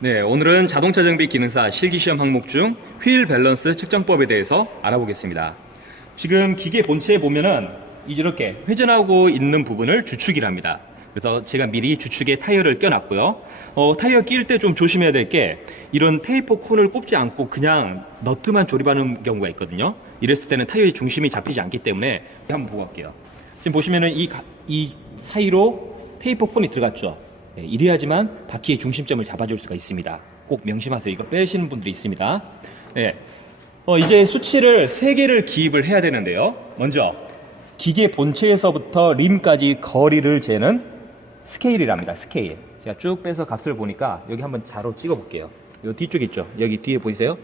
네, 오늘은 자동차 정비 기능사 실기시험 항목 중 휠 밸런스 측정법에 대해서 알아보겠습니다. 지금 기계 본체에 보면은 이렇게 회전하고 있는 부분을 주축이랍니다. 그래서 제가 미리 주축에 타이어를 껴놨고요. 어, 타이어 끼울 때좀 조심해야 될 게 이런 테이프 콘을 꼽지 않고 그냥 너트만 조립하는 경우가 있거든요. 이랬을 때는 타이어의 중심이 잡히지 않기 때문에 한번 보고 갈게요. 지금 보시면은 이, 가- 이 사이로 테이프 콘이 들어갔죠. 네, 이래야지만 바퀴의 중심점을 잡아줄 수가 있습니다. 꼭 명심하세요. 이거 빼시는 분들이 있습니다. 네. 어, 이제 수치를 3개를 기입을 해야 되는데요. 먼저, 기계 본체에서부터 림까지 거리를 재는 스케일이랍니다. 스케일. 제가 쭉 빼서 값을 보니까 여기 한번 자로 찍어 볼게요. 이 뒤쪽 있죠? 여기 뒤에 보이세요?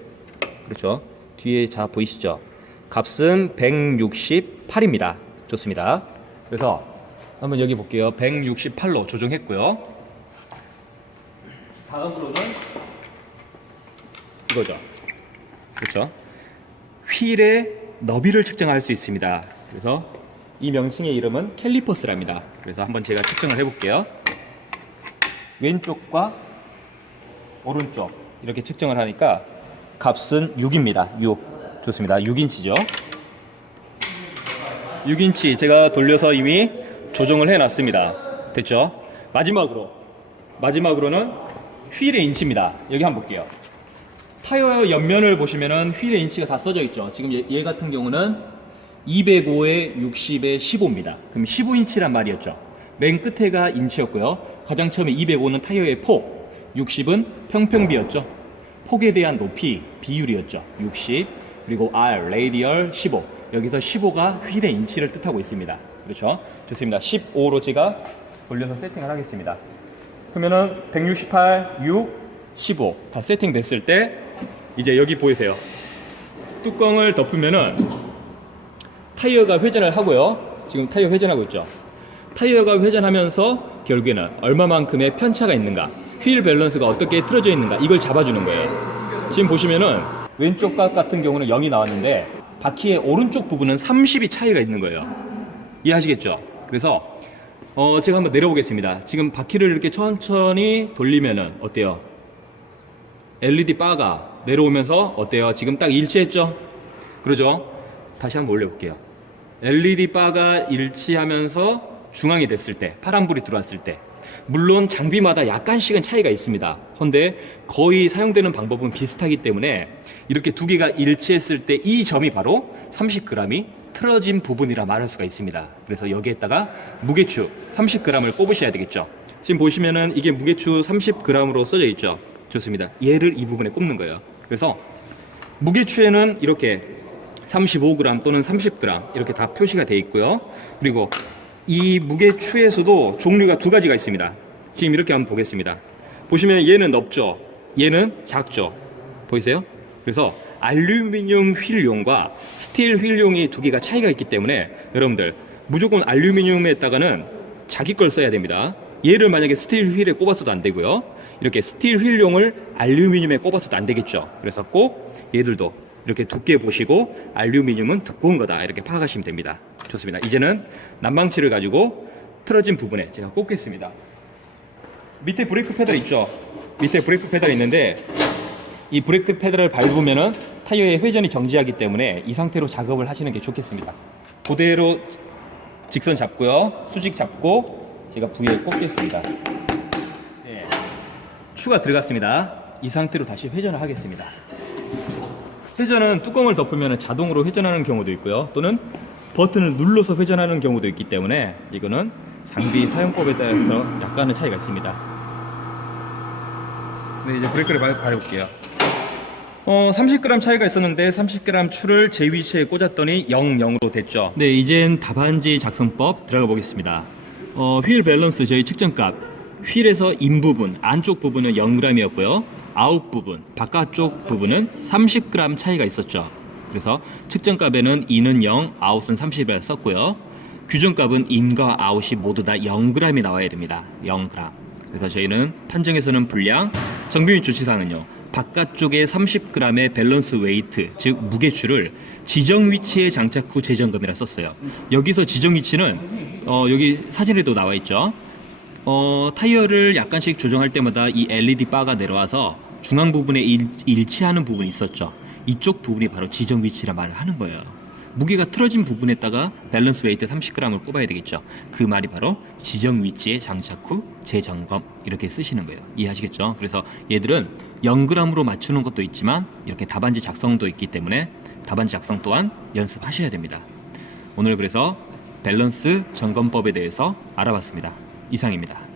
그렇죠. 뒤에 자 보이시죠? 값은 168입니다. 좋습니다. 그래서 한번 여기 볼게요. 168로 조정했고요. 다음으로는 이거죠. 그렇죠. 휠의 너비를 측정할 수 있습니다. 그래서 이 명칭의 이름은 캘리퍼스랍니다. 그래서 한번 제가 측정을 해볼게요. 왼쪽과 오른쪽 이렇게 측정을 하니까 값은 6입니다. 6. 좋습니다. 6인치죠. 6인치 제가 돌려서 이미 조정을 해놨습니다. 됐죠? 마지막으로 마지막으로는 휠의 인치입니다. 여기 한번 볼게요. 타이어 옆면을 보시면은 휠의 인치가 다 써져 있죠. 지금 얘, 얘 같은 경우는 205에 60에 15입니다. 그럼 15인치란 말이었죠. 맨 끝에가 인치였고요. 가장 처음에 205는 타이어의 폭, 60은 평평비였죠. 폭에 대한 높이, 비율이었죠. 60, 그리고 R, 레이디얼 15. 여기서 15가 휠의 인치를 뜻하고 있습니다. 그렇죠? 좋습니다. 15로 제가 돌려서 세팅을 하겠습니다. 그러면은 168, 6, 15 다 세팅됐을 때 이제 여기 보이세요. 뚜껑을 덮으면은 타이어가 회전을 하고요. 지금 타이어 회전하고 있죠. 타이어가 회전하면서 결국에는 얼마만큼의 편차가 있는가, 휠 밸런스가 어떻게 틀어져 있는가 이걸 잡아주는 거예요. 지금 보시면은 왼쪽 각 같은 경우는 0이 나왔는데 바퀴의 오른쪽 부분은 30이 차이가 있는 거예요. 이해하시겠죠? 그래서 어, 제가 한번 내려보겠습니다. 지금 바퀴를 이렇게 천천히 돌리면은 어때요? LED 바가 내려오면서 어때요? 지금 딱 일치했죠? 그러죠? 다시 한번 올려볼게요. LED 바가 일치하면서 중앙이 됐을 때, 파란불이 들어왔을 때, 물론 장비마다 약간씩은 차이가 있습니다. 헌데 거의 사용되는 방법은 비슷하기 때문에 이렇게 두 개가 일치했을 때 이 점이 바로 30g이 틀어진 부분이라 말할 수가 있습니다. 그래서 여기에다가 무게추 30g을 꼽으셔야 되겠죠. 지금 보시면은 이게 무게추 30g으로 써져 있죠. 좋습니다. 얘를 이 부분에 꼽는 거예요. 그래서 무게추에는 이렇게 35g 또는 30g 이렇게 다 표시가 되어 있고요. 그리고 이 무게추에서도 종류가 두 가지가 있습니다. 지금 이렇게 한번 보겠습니다. 보시면 얘는 넓죠. 얘는 작죠. 보이세요? 그래서 알루미늄 휠용과 스틸 휠용이 두 개가 차이가 있기 때문에 여러분들 무조건 알루미늄에다가는 자기 걸 써야 됩니다. 얘를 만약에 스틸 휠에 꼽았어도 안 되고요. 이렇게 스틸 휠용을 알루미늄에 꼽았어도 안 되겠죠. 그래서 꼭 얘들도 이렇게 두께 보시고 알루미늄은 두꺼운 거다 이렇게 파악하시면 됩니다. 좋습니다. 이제는 난방치를 가지고 틀어진 부분에 제가 꼽겠습니다. 밑에 브레이크 페달 있죠? 밑에 브레이크 페달이 있는데 이 브레이크 페달을 밟으면은 타이어의 회전이 정지하기 때문에 이 상태로 작업을 하시는 게 좋겠습니다. 그대로 직선 잡고요. 수직 잡고 제가 부위에 꼽겠습니다. 네. 추가 들어갔습니다. 이 상태로 다시 회전을 하겠습니다. 회전은 뚜껑을 덮으면 자동으로 회전하는 경우도 있고요. 또는 버튼을 눌러서 회전하는 경우도 있기 때문에 이거는 장비 사용법에 따라서 약간의 차이가 있습니다. 네, 이제 브레이크를 밟- 밟을게요. 어, 30g 차이가 있었는데 30g 추를 제 위치에 꽂았더니 0, 0으로 됐죠. 네, 이젠 답안지 작성법 들어가 보겠습니다. 어, 휠 밸런스 저희 측정값. 휠에서 인 부분, 안쪽 부분은 0g이었고요. 아웃 부분, 바깥쪽 부분은 30g 차이가 있었죠. 그래서 측정값에는 인은 0, 아웃은 30을 썼고요. 규정값은 인과 아웃이 모두 다 0g이 나와야 됩니다. 0g. 그래서 저희는 판정에서는 불량, 정비 및 조치사항은요. 바깥쪽에 30g의 밸런스 웨이트, 즉 무게추를 지정 위치에 장착 후 재점검이라 썼어요. 여기서 지정 위치는 어, 여기 사진에도 나와 있죠. 어, 타이어를 약간씩 조정할 때마다 이 LED 바가 내려와서 중앙 부분에 일, 일치하는 부분이 있었죠. 이쪽 부분이 바로 지정 위치라 말을 하는 거예요. 무게가 틀어진 부분에다가 밸런스 웨이트 30g을 꼽아야 되겠죠. 그 말이 바로 지정 위치에 장착 후 재점검 이렇게 쓰시는 거예요. 이해하시겠죠? 그래서 얘들은 0g으로 맞추는 것도 있지만 이렇게 답안지 작성도 있기 때문에 답안지 작성 또한 연습하셔야 됩니다. 오늘 그래서 밸런스 점검법에 대해서 알아봤습니다. 이상입니다.